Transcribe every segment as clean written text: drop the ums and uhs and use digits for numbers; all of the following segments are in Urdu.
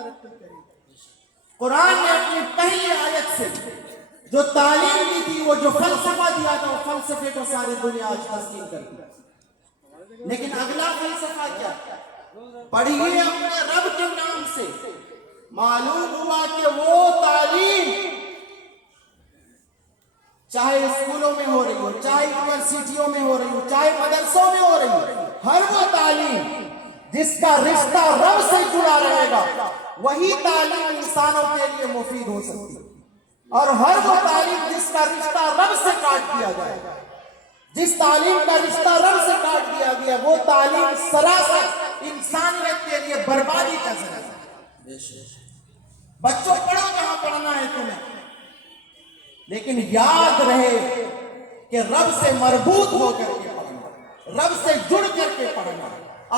ترقی کرے گا۔ قرآن نے اپنی پہلی آیت سے جو تعلیم دی تھی، وہ جو فلسفہ دیا تھا، وہ فلسفے کو ساری دنیا آج تسلیم کرتی ہے۔ لیکن اگلا فلسفہ کیا؟ پڑھیے اپنے رب کے نام سے، معلوم ہوا کہ وہ تعلیم چاہے اسکولوں میں ہو رہی ہو، چاہے یونیورسٹیوں میں ہو رہی ہو، چاہے مدرسوں میں ہو رہی ہو، ہر وہ تعلیم جس کا رشتہ رب سے جڑا رہے گا، وہی تعلیم انسانوں کے لیے مفید ہو سکتی ہے۔ اور ہر وہ تعلیم جس کا رشتہ رب سے کاٹ دیا جائے گا، جس تعلیم کا رشتہ رب سے کاٹ دیا گیا، وہ تعلیم سراسر انسانیت کے لیے بربادی کا ذریعہ ہے۔ بچوں پڑھو جہاں پڑھنا ہے تمہیں، لیکن یاد رہے کہ رب سے مربوط ہو کر کے پڑھنا، رب سے جڑ کر کے پڑھنا۔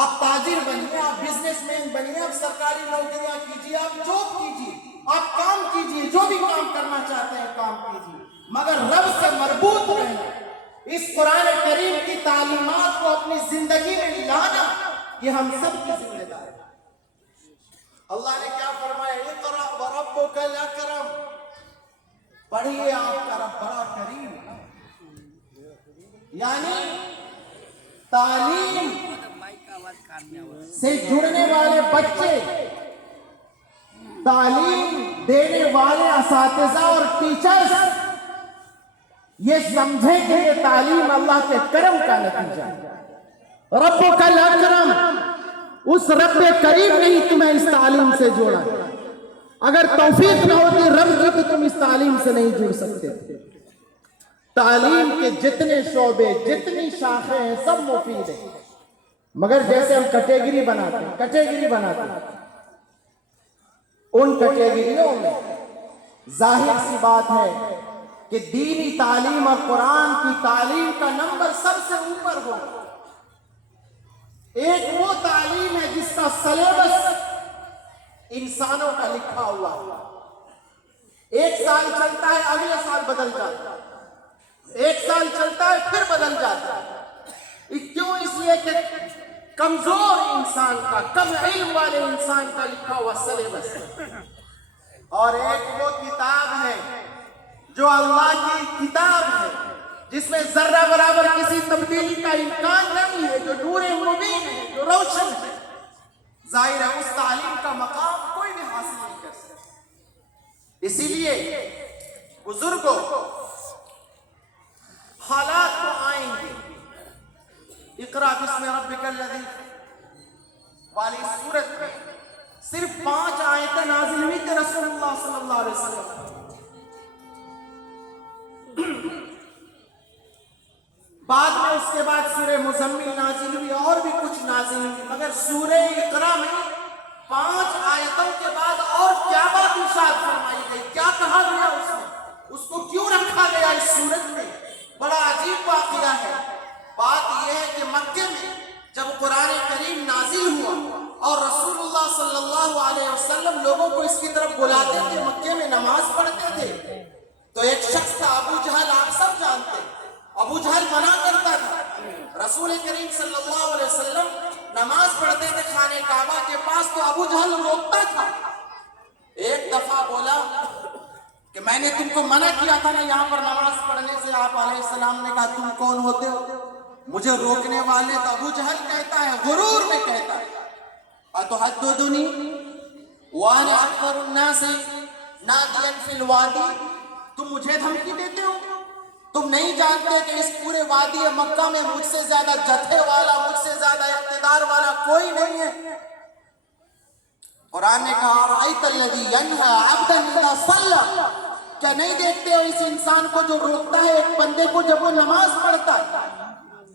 آپ تاجر بنیے، آپ بزنس مین بنیے، آپ سرکاری نوکریاں کیجیے، آپ جاب کیجیے، آپ کام کیجیے، جو بھی کام کرنا چاہتے ہیں کام کیجیے، مگر رب سے مربوط رہنا، اس قرآن کریم کی تعلیمات کو اپنی زندگی میں لانا، یہ ہم سب کی ذمہ داری ہے۔ اللہ نے کیا فرمایا؟ اقرأ وربک الاکرم، پڑھیے آپ کا رب بڑا کریم ہے۔ یعنی تعلیم سے جڑنے والے بچے، تعلیم دینے والے اساتذہ اور ٹیچرز یہ سمجھیں کہ یہ تعلیم اللہ کے کرم کا نتیجہ ہے۔ ربک الاکرم، اس رب کریم نے ہی تمہیں اس تعلیم سے جوڑا ہے۔ اگر توفیق نہ ہوتی رب کی تو تم اس تعلیم سے نہیں جڑ سکتے۔ تعلیم کے جتنے شعبے، جتنی شاخیں ہیں، سب مفید ہیں، مگر جیسے ہم کیٹیگری بناتے ہیں، ان کیٹیگریوں میں ظاہر سی بات ہے کہ دینی تعلیم اور قرآن کی تعلیم کا نمبر سب سے اوپر ہو۔ ایک وہ تعلیم ہے جس کا سلیبس انسانوں کا لکھا ہوا ہے، ایک سال چلتا ہے، اگلے سال بدل جاتا ہے، ایک سال چلتا ہے پھر بدل جاتا ہے۔ کیوں؟ اس لیے کہ کمزور انسان کا، کم علم والے انسان کا لکھا ہوا سلیبس ہے۔ اور ایک وہ کتاب ہے جو اللہ کی کتاب ہے، جس میں ذرہ برابر کسی تبدیلی کا امکان نہیں ہے، جو نور مبین ہے، جو روشن ہے۔ ظاہر ہے اس تعلیم کا مقام کوئی بھی حاصل نہیں کر سکتا۔ اسی لیے بزرگوں، حالات تو آئیں گے۔ اقرأ بسم ربک الذی والی سورت میں صرف 5 آیتیں نازل ہوئی تھے رسول اللہ صلی اللہ علیہ وسلم۔ بعد میں اس کے بعد سورہ مزمل نازل ہوئی، اور بھی کچھ نازل ہوئی، مگر سورہ اقرأ میں 5 آیتوں کے بعد اور کیا بات ارشاد فرمائی گئی، کیا کہا گیا اس کو کیوں رکھا گیا اس سورت میں؟ بڑا عجیب واقعہ ہے۔ بات یہ ہے کہ مکے میں جب قرآن کریم نازل ہوا اور رسول اللہ صلی اللہ علیہ وسلم لوگوں کو اس کی طرف بلاتے تھے، مکے میں نماز پڑھتے تھے، تو ایک شخص تھا ابو جہل، آپ سب جانتے ہیں۔ ابو جہل منع کرتا تھا، رسول کریم صلی اللہ علیہ وسلم نماز پڑھتے تھے خانہ کعبہ کے پاس، تو ابو جہل روکتا تھا۔ ایک دفعہ بولا کہ میں نے تم کو منع کیا تھا نا یہاں پر نماز پڑھنے سے۔ آپ علیہ السلام نے کہا تم کون ہوتے ہو مجھے روکنے والے؟ تو ابو جہل کہتا ہے، غرور میں کہتا ہے، اتحدثنی وانا اکثر الناس نادیا فی الوادی، تم مجھے دھمکی دیتے ہو؟ تم نہیں جانتے کہ اس پورے وادی مکہ میں مجھ سے زیادہ جتھے والا، مجھ سے زیادہ اقتدار والا کوئی نہیں ہے۔ قرآن نے کہا رأیت الذی ینہی عبدا اذا صلی، کیا نہیں دیکھتے ہو اس انسان کو جو روکتا ہے ایک بندے کو جب وہ نماز پڑھتا ہے؟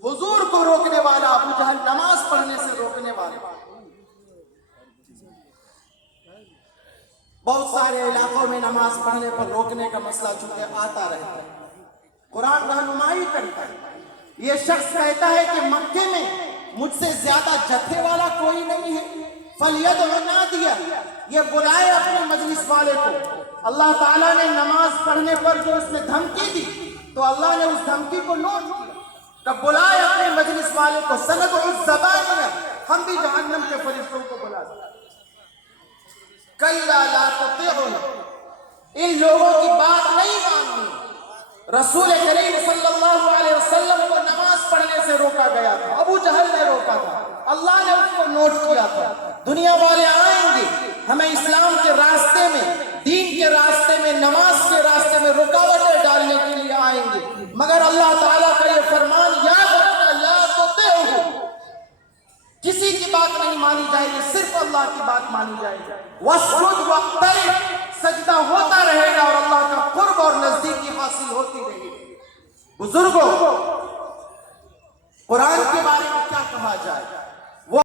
حضور کو روکنے والا ابو جہل، نماز پڑھنے سے روکنے والا۔ بہت سارے علاقوں میں نماز پڑھنے پر روکنے کا مسئلہ چونکہ آتا رہتا ہے، قرآن رہنمائی کرتا ہے۔ یہ شخص کہتا ہے کہ مکے میں مجھ سے زیادہ جتھے والا کوئی نہیں ہے، فَلْيَدْعُ نَادِيَهُ، یہ بلائے اپنے مجلس والے کو۔ اللہ تعالیٰ نے نماز پڑھنے پر جو اس نے دھمکی دی تو اللہ نے اس دھمکی کو نوٹ کیا کہ بلائے اپنے مجلس والے کو، سَنَدْعُ الزَّبَانِيَ، ہم بھی جہنم کے فرشتوں کو بلا دیں۔ کلا لا تطیعوا، ان لوگوں کی بات نہیں ماننی۔ رسول کریم صلی اللہ علیہ وسلم کو نماز پڑھنے سے روکا گیا تھا، ابو جہل نے روکا تھا، اللہ نے اس کو نوٹ کیا تھا۔ دنیا والے آئیں گے ہمیں اسلام کے راستے میں، دین کے راستے میں، نماز کے راستے میں رکاوٹیں ڈالنے کے لیے آئیں گے، مگر اللہ تعالیٰ کا یہ فرمان یاد رکھنا، لا تطیعوا، کسی کی بات نہیں مانی جائے گی، صرف اللہ کی بات مانی جائے گی۔ واسجد واقترب، سجدہ ہوتا رہے گا اور اللہ کا قرب اور نزدیکی حاصل ہوتی رہے گی۔ بزرگوں، قرآن کے بارے میں کیا کہا جائے؟